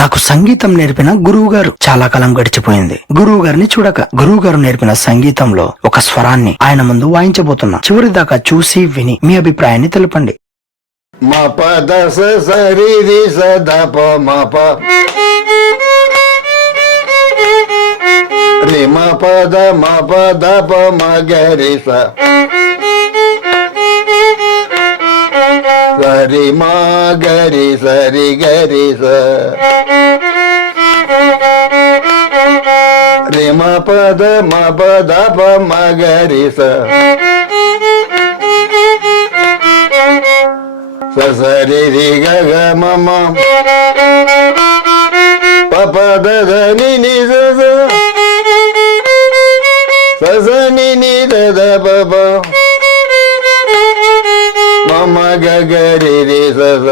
నాకు సంగీతం నేర్పిన గురువు గారు. చాలా కాలం గడిచిపోయింది గురువు గారిని చూడక. గురువు గారు నేర్పిన సంగీతంలో ఒక స్వరాన్ని ఆయన ముందు వాయించబోతున్నా. చివరి దాకా చూసి విని మీ అభిప్రాయాన్ని తెలపండి. మా పద సరి రి సద ప మా ప రి మా పద ప మ గరి స సరి మా గరి సరి గరి స రి మా పద ప మ గరి స సరి రి గ గ మ మ ప ప ద ద ని ని స స స ని ని ద ద ప ప మ మ గ గ రి రి స స